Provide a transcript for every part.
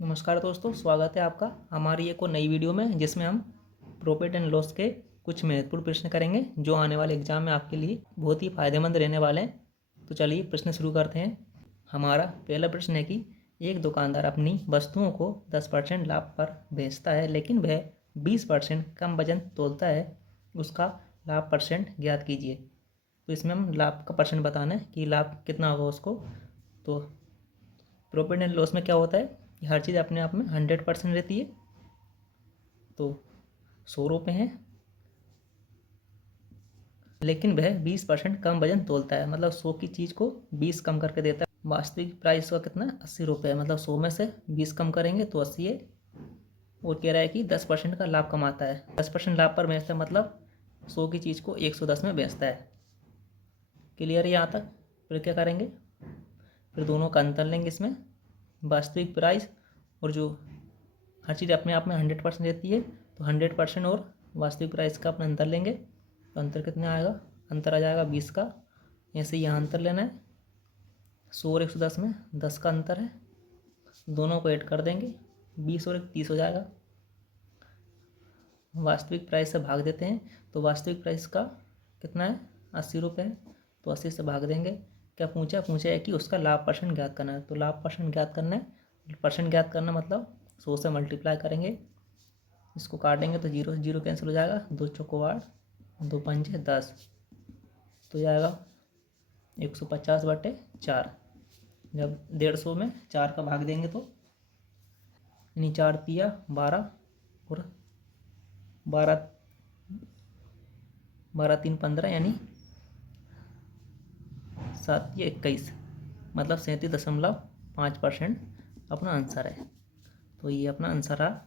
नमस्कार दोस्तों, स्वागत है आपका हमारी एक और नई वीडियो में, जिसमें हम प्रॉफिट एंड लॉस के कुछ महत्वपूर्ण प्रश्न करेंगे जो आने वाले एग्जाम में आपके लिए बहुत ही फायदेमंद रहने वाले हैं। तो चलिए प्रश्न शुरू करते हैं। हमारा पहला प्रश्न है कि एक दुकानदार अपनी वस्तुओं को 10% लाभ पर बेचता है, लेकिन वह 20% कम वजन तोलता है। उसका लाभ परसेंट ज्ञात कीजिए। तो इसमें हम लाभ का परसेंट बताना है कि लाभ कितना होगा उसको। तो प्रॉफिट एंड लॉस में क्या होता है कि हर चीज़ अपने आप में 100% रहती है। तो 100 रुपये हैं, लेकिन वह 20% कम वजन तोलता है, मतलब 100 की चीज़ को 20 कम करके देता है। वास्तविक प्राइस का कितना है? 80 रुपये है, मतलब 100 में से 20 कम करेंगे तो 80 है। और कह रहा है कि 10% का लाभ कमाता है। 10% लाभ पर बेचता है, मतलब 100 की चीज़ को 110 में बेचता है। क्लियर है यहाँ तक? फिर क्या करेंगे? फिर दोनों का अंतर लेंगे। इसमें वास्तविक प्राइस और जो हर चीज़ अपने आप में 100% रहती है, तो 100% और वास्तविक प्राइस का अपना अंतर लेंगे। तो अंतर कितना आएगा? अंतर आ जाएगा 20 का। ऐसे यहाँ अंतर लेना है। 100 और 110 में 10 का अंतर है, दोनों को ऐड कर देंगे। 20 और 30 हो जाएगा। वास्तविक प्राइस से भाग देते हैं, तो वास्तविक प्राइस का कितना है? 80 रुपये है, तो 80 से भाग देंगे। क्या पूछा है कि उसका लाभ परसेंट ज्ञात करना है। तो लाभ परसेंट ज्ञात करना है, परसेंट ज्ञात करना मतलब 100 से मल्टीप्लाई करेंगे। इसको काटेंगे तो 0 से 0 कैंसिल हो जाएगा। 2 चौको 8, 2 पंजे 10, तो जाएगा 150/4। जब 150 में 4 का भाग देंगे तो यानी 4 तिया 12 और 12 3 15, यानी 7 तिया 21, मतलब 37.5% अपना आंसर है। तो ये अपना आंसर रहा।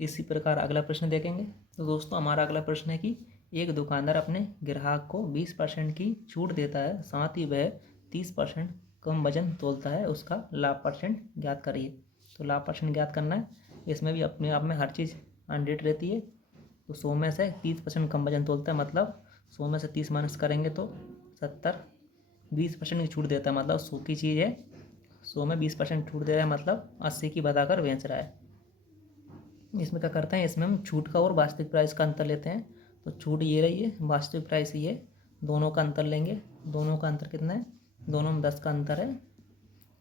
इसी प्रकार अगला प्रश्न देखेंगे। तो दोस्तों, हमारा अगला प्रश्न है कि एक दुकानदार अपने ग्राहक को 20% की छूट देता है, साथ ही वह 30% कम वजन तोलता है। उसका लाभ परसेंट ज्ञात करिए। तो लाभ परसेंट ज्ञात करना है। इसमें भी अपने आप में हर चीज़ 100 रहती है। तो 100 में से 30% कम वजन तोलता है, मतलब 100 में से 30 माइनस करेंगे तो 70। 20% की छूट देता है, मतलब 100 की चीज़ है, 100 में 20% छूट दे रहा है, मतलब 80 की बताकर बेच रहा है। इसमें क्या करते हैं? इसमें हम छूट का और वास्तविक प्राइस का अंतर लेते हैं। तो छूट ये रही है, वास्तविक प्राइस ये है, दोनों का अंतर लेंगे। दोनों का अंतर कितना है? दोनों में 10 का अंतर है।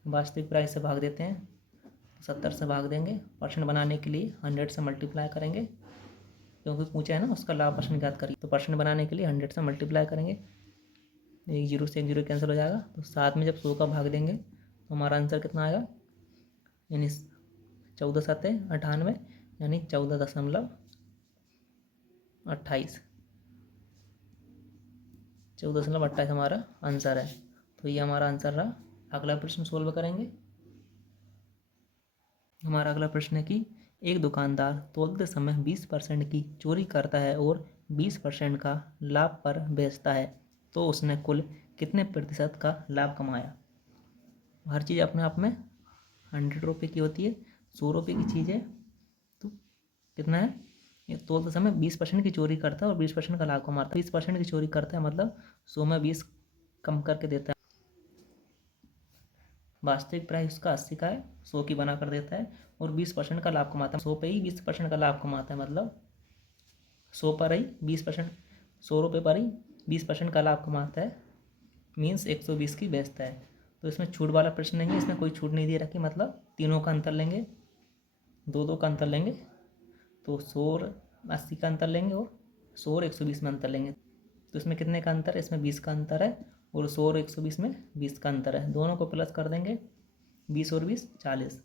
वास्तविक प्राइस से भाग देते हैं, 70 से भाग देंगे। परसेंट बनाने के लिए 100 से मल्टीप्लाई करेंगे, क्योंकि पूछा है ना उसका लाभ परसेंट ज्ञात करिए। तो परसेंट बनाने के लिए 100 से मल्टीप्लाई करेंगे। एक जीरो से एक जीरो कैंसिल हो जाएगा। तो 7 में जब 100 का भाग देंगे तो हमारा आंसर कितना आएगा? यानी 14 7 98, यानी 14.28। 14.28 हमारा आंसर है। तो ये हमारा आंसर रहा। अगला प्रश्न सोल्व करेंगे। हमारा अगला प्रश्न है कि एक दुकानदार तोलते समय 20% की चोरी करता है और 20% का लाभ पर बेचता है, तो उसने कुल कितने प्रतिशत का लाभ कमाया? हर चीज़ अपने आप में 100 रुपये की होती है। 100 रुपये की चीज़ है, तो कितना है? ये तोलते समय 20% की चोरी करता है और 20% का लाभ कमाता है। 20% की चोरी करता है, मतलब 100 में 20 कम करके देता है। वास्तविक प्राइस उसका 80 का है, 100 की बना कर देता है और 20% का लाभ कमाता है। 100 पे ही 20% का लाभ कमाता है, मतलब 100 पर ही 20%, 100 रुपये पर ही 20% का लाभ कमाता है, मीन्स 120 की बेचता है। तो इसमें छूट वाला प्रश्न नहीं है, इसमें कोई छूट नहीं दे रखी, मतलब तीनों का अंतर लेंगे, दो का अंतर लेंगे। तो 100 और 80 का अंतर लेंगे और 100 और 120 में अंतर लेंगे। तो इसमें कितने का अंतर है? इसमें 20 का अंतर है, और 100 और 120 में 20 का अंतर है। दोनों को प्लस कर देंगे, 20 और 20 40।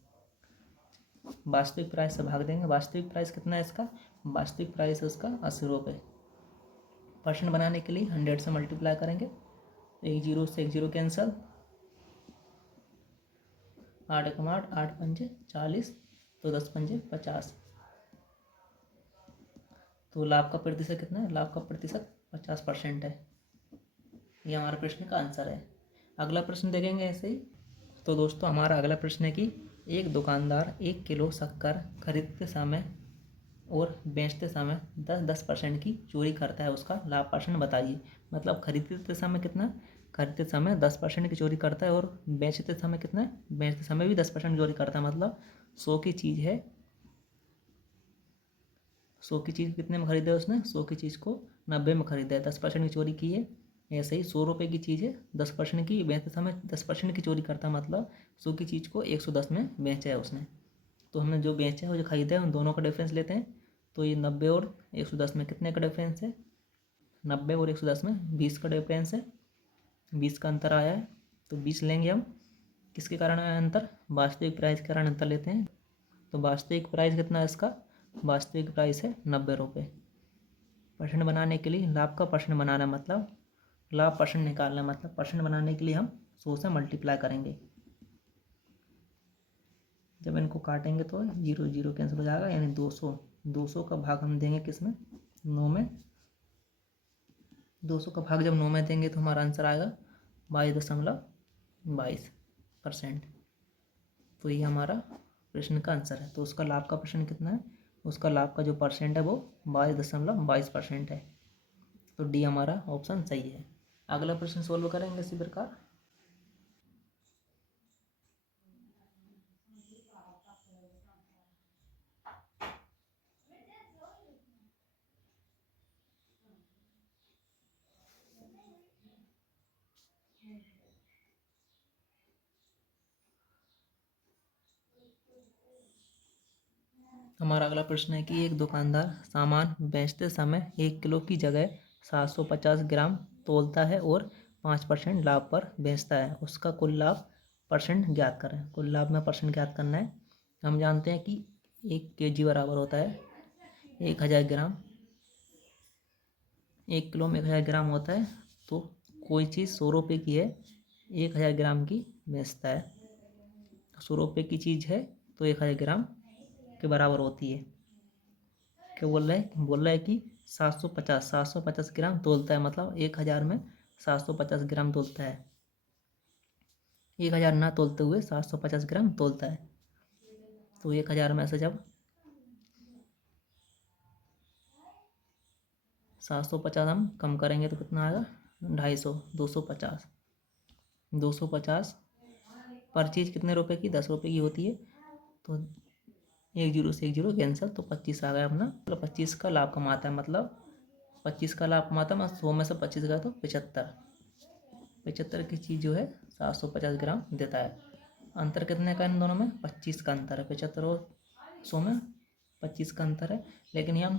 वास्तविक प्राइस से भाग देंगे। वास्तविक प्राइस कितना है इसका? वास्तविक प्राइस है उसका 80 रुपये। परसेंट बनाने के लिए 100 से मल्टीप्लाई करेंगे, एक जीरो से एक जीरो कैंसल। 8 एकम 8, 8 पंजे 40, तो 10 पंजे 50। तो लाभ का प्रतिशत कितना है? लाभ का प्रतिशत 50% है। ये हमारे प्रश्न का आंसर है। अगला प्रश्न देखेंगे ऐसे ही। तो दोस्तों, हमारा अगला प्रश्न है कि एक दुकानदार 1 किलो शक्कर खरीदते समय और बेचते समय 10% की चोरी करता है। उसका लाभ परसेंट बताइए। मतलब खरीदते समय कितना? खरीदते समय 10% की चोरी करता है, और बेचते समय कितना? बेचते समय भी 10% चोरी करता है, मतलब 100 की चीज़ है, 100 की चीज़ कितने में खरीदा है उसने, 100 की चीज़ को 90 में खरीदा है, 10% की चोरी की है। ऐसे ही 100 रुपये की चीज़ है, 10% की बेचते समय 10% की चोरी करता, मतलब 100 की चीज़ को 110 में बेचा है उसने। तो हमने जो बेचा है और जो खरीदा है उन दोनों का डिफरेंस लेते हैं। तो ये 90 और 110 में कितने का डिफरेंस है, 90 और 110 में 20 का डिफरेंस है, 20 का अंतर आया है। तो 20 लेंगे हम, किसके कारण आया अंतर, वास्तविक प्राइस के कारण अंतर लेते हैं। तो वास्तविक प्राइस कितना है इसका, वास्तविक प्राइस है 90 रुपये। परसेंट बनाने के लिए लाभ का परसेंट बनाना, मतलब लाभ परसेंट निकालना, मतलब परसेंट बनाने के लिए हम 100 से मल्टीप्लाई करेंगे। जब इनको काटेंगे तो 0 0 कैंसिल हो जाएगा, यानी 200, 200 का भाग हम देंगे किसमें, 9 में। 200 का भाग जब 9 में देंगे तो हमारा आंसर आएगा 22.22%। तो ये हमारा प्रश्न का आंसर है। तो उसका लाभ का परसेंट कितना है, उसका लाभ का जो परसेंट है वो 22.22% है। तो डी हमारा ऑप्शन सही है। अगला प्रश्न सोल्व करेंगे इसी प्रकार। हमारा अगला प्रश्न है कि एक दुकानदार सामान बेचते समय 1 किलो की जगह 750 ग्राम तोलता है और 5% लाभ पर बेचता है। उसका कुल लाभ परसेंट ज्ञात करें। कुल लाभ में परसेंट ज्ञात करना है। हम जानते हैं कि 1 kg बराबर होता है 1000 ग्राम, 1 किलो में 1000 ग्राम होता है। तो कोई चीज़ 100 रुपये की है, 1000 ग्राम की बेचता है। 100 रुपये की चीज़ है तो 1000 ग्राम के बराबर होती है। क्या बोल रहा है, बोल रहा है कि 750 ग्राम तोलता है, मतलब 1000 में 750 ग्राम तोलता है। 1000 ना तोलते हुए 750 ग्राम तोलता है। तो 1000 में से जब 750 हम कम करेंगे तो कितना आएगा, 250, 250, 250 पर चीज़ कितने रुपए की, 10 रुपये की होती है। तो 1 0 से 1 0 कैंसिल, तो 25 आ गया अपना। मतलब 25 का लाभ कमाता है, मतलब 25 का लाभ कमाता है, मतलब 100 में से 25 गया तो 75, 75 की चीज़ जो है 750 ग्राम देता है। अंतर कितने का इन दोनों में, 25 का अंतर है। 75 और 100 में 25 का अंतर है। लेकिन ये हम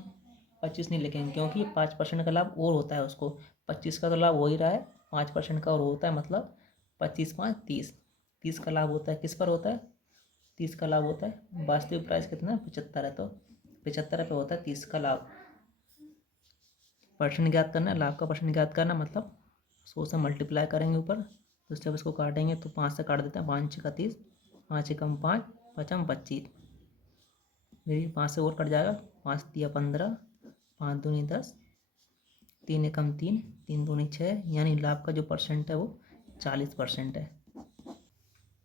25 नहीं लिखेंगे क्योंकि 5% का लाभ और होता है उसको। 25 का तो लाभ हो ही रहा है, 5% का और होता है, मतलब 25 5 30, 30 का लाभ होता है। किस पर होता है, 30 का लाभ होता है। वास्तविक प्राइस कितना है, 75 है, तो 75 पे होता है 30 का लाभ। परसेंट ज्ञात करना है, लाभ का परसेंट ज्ञात करना, मतलब 100 से मल्टीप्लाई करेंगे ऊपर। तो जब इसको काटेंगे तो 5 से काट देते हैं, 5 6 30, 5 एकम 5, 5 25, यही 5 से और कट जाएगा, 5 तिया 15, 5 दूनी 10, 3 एकम 3, 3 दूनी 6, यानी लाभ का जो परसेंट है वो 40% है।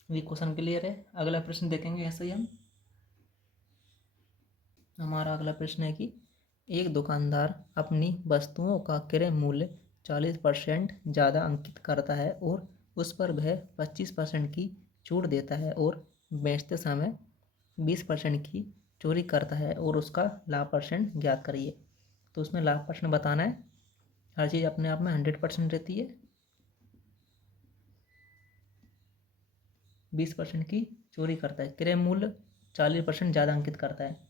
ये क्वेश्चन क्लियर है। अगला प्रश्न देखेंगे ऐसे ही हम। हमारा अगला प्रश्न है कि एक दुकानदार अपनी वस्तुओं का क्रय मूल्य 40% ज़्यादा अंकित करता है और उस पर वह 25% की छूट देता है और बेचते समय 20% की चोरी करता है और उसका लाभ परसेंट ज्ञात करिए। तो उसमें लाभ परसेंट बताना है। हर चीज़ अपने आप में 100% रहती है। 20% की चोरी करता है, क्रय मूल्य 40% ज़्यादा अंकित करता है।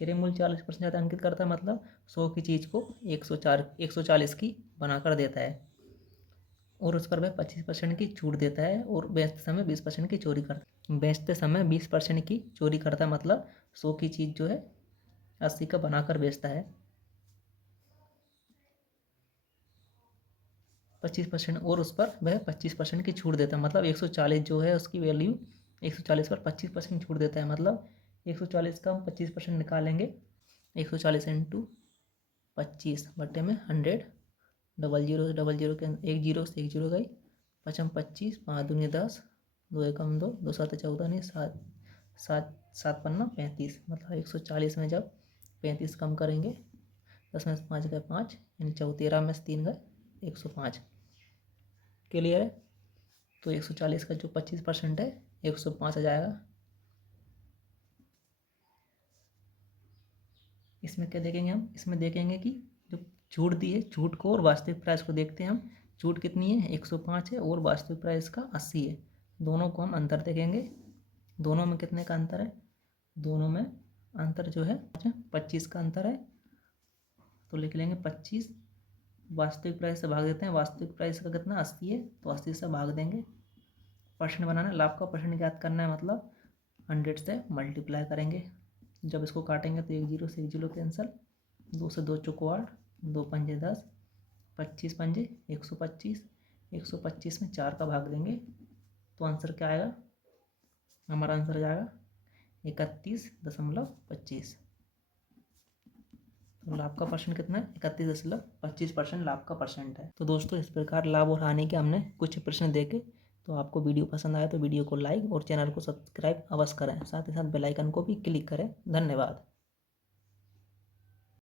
क्रय मूल्य 40% ज़्यादा अंकित करता है, मतलब 100 की चीज़ को 140 की बनाकर देता है और उस पर वह 25% की छूट देता है और बेचते समय 20% की चोरी करता है। बेचते समय 20% की चोरी करता है, मतलब 100 की चीज़ जो है 80 का बनाकर बेचता है। 25% और उस पर वह 25% की छूट देता है, मतलब 140 जो है उसकी वैल्यू 140 पर 25% छूट देता है, मतलब 140 का हम 25% निकालेंगे। 140 इंटू 25 बटे में 100, 00 के 1 0 से 1 0 गई, 5 25, 5 दूनी 10, 2 एकम 2, 2 7 14 नहीं 7 7 7 पन्ना 35, मतलब 140 में जब 35 कम करेंगे, 10 में से 5 गए 5, यानी 13 में से 3 गए 105। क्लियर है। तो 140 का जो 25% है 105 आ जाएगा। इसमें क्या देखेंगे हम, इसमें देखेंगे कि जो छूट दी है, छूट को और वास्तविक प्राइस को देखते हैं हम। छूट कितनी है, 105 है, और वास्तविक प्राइस का 80 है। दोनों को हम अंतर देखेंगे, दोनों में कितने का अंतर है, दोनों में अंतर जो है 25 का अंतर है। तो लिख लेंगे 25, वास्तविक प्राइस से भाग देते हैं। वास्तविक प्राइस का कितना, 80 है, तो 80 से भाग देंगे। परसेंट बनाना है, लाभ का परसेंट ज्ञात करना है, मतलब 100 से मल्टीप्लाई करेंगे। जब इसको काटेंगे तो 1 जीरो से 1 जीरो कैंसल, 2 से 2 चौको 8, 2 पंजे 10, 25 पंजे 125, 125 में 4 का भाग देंगे तो आंसर क्या आएगा, हमारा आंसर आ जाएगा 31.25। तो लाभ का परसेंट कितना है, 31.25% लाभ का परसेंट है। तो दोस्तों इस प्रकार लाभ और हानि के हमने कुछ प्रश्न देखे। तो आपको वीडियो पसंद आया तो वीडियो को लाइक और चैनल को सब्सक्राइब अवश्य करें, साथ ही साथ बेल आइकन को भी क्लिक करें। धन्यवाद।